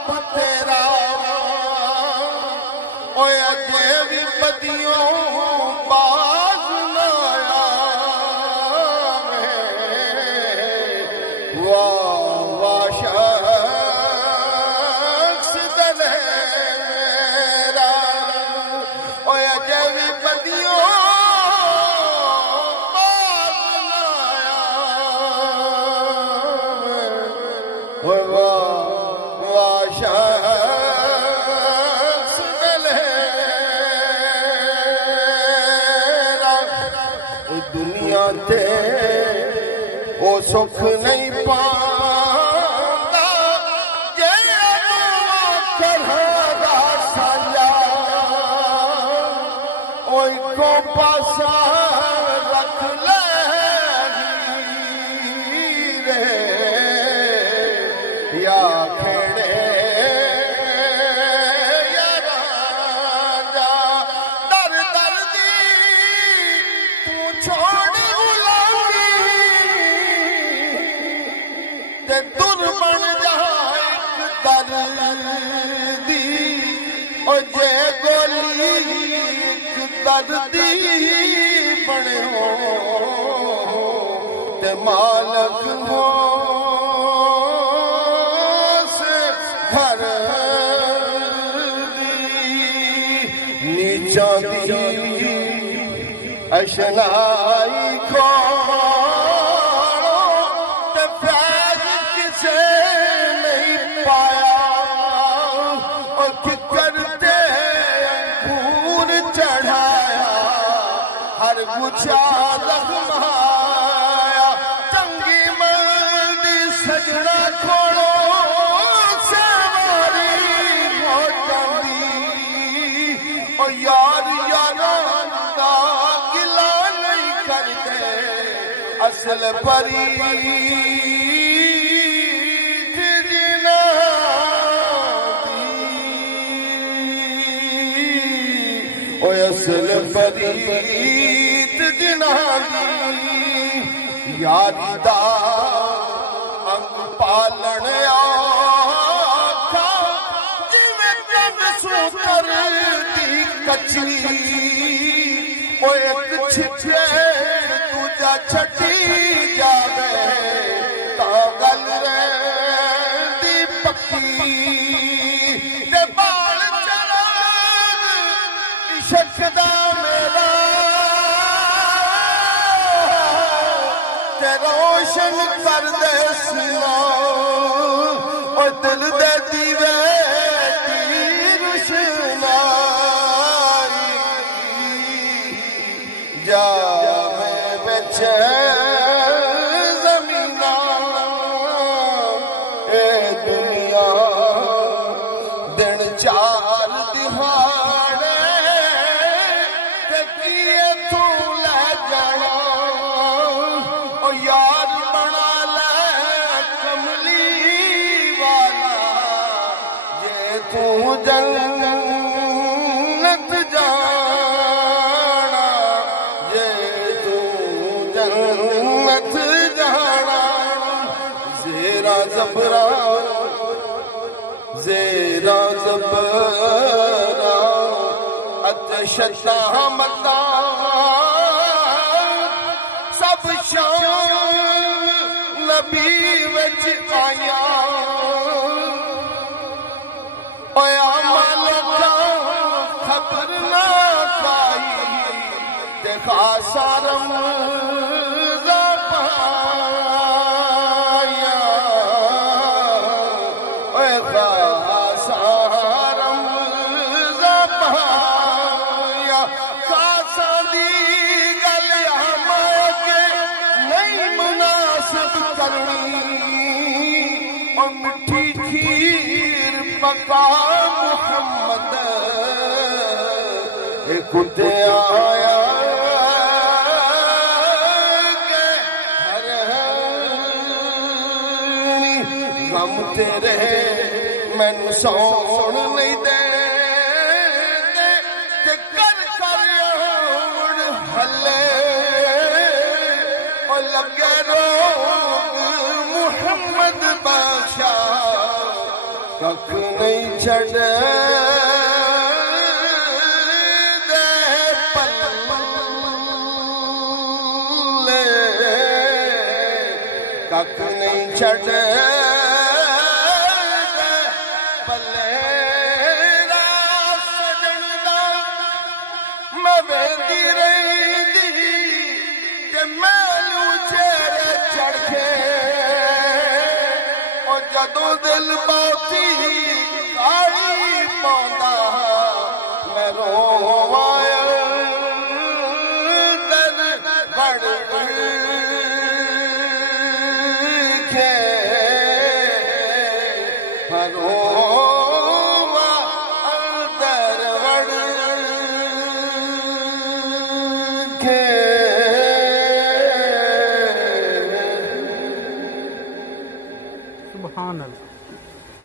रब तेरा ओए अगे भी बदियों बाज ना आवे वाह वाह शख्स दलेरा ओए अगे भी बदियों दुनिया ते ओ सुख नहीं पाता जे करदा साया ओई को पासा रख ले रे या खेड़े या राजा दर दर दी तू छोड़ दुर बन जाए दर्दी ओ जे गोली दर्दी बने हो ते मालक हो से घर नीचा दी अशनाई को गुच्छा लखमाया चंगी मर्दी सजना खोड़ो सवारी मोटंदी ओ यार यारां दा गिला नहीं करते असल परी ओ असल परी यारी दा अंग पालन आखा जिवें चंद सूकर दी कच्ची ओ एक छिछे दूजा छटी जावे तां गल रहिंदी पक्की ते बाल चराग इश्क दा मेरा रोशन कर दे सीना और दिल दे दीवे की रोशनाई जा मैं बेचे ज़मीना ए दुनिया दिन चार दिहाड़े ते किए तू ले जाना यार बना ले कमली वाला जे तू जन्नत जाना जे तू जन्नत जाना ज़ेरा ज़बरा अतशता मता सब शान नबी विच आया ओया मालका खबर ना पाई ते खासरम ज़पाया ओए खासरम ज़पाया खासा दी गल हमारे नहीं मुनासिब करनी और मिठी खीर पका मुहम्मद एक उते आया गम तेरे मैनू सौण नहीं देने ते कर हले और लगे रोग मुहम्मद बादशाह कख नहीं छड़ दे पल्ले कख नहीं छड़ दे पल्ले रास सजन दा मैं वेंदी रही कि मैनू चेहरे चढ़ के जदों दिल बाती काली पांदा मैं रोवाया दर बड़ के रोवा दर बड़ के सुभान अल्लाह।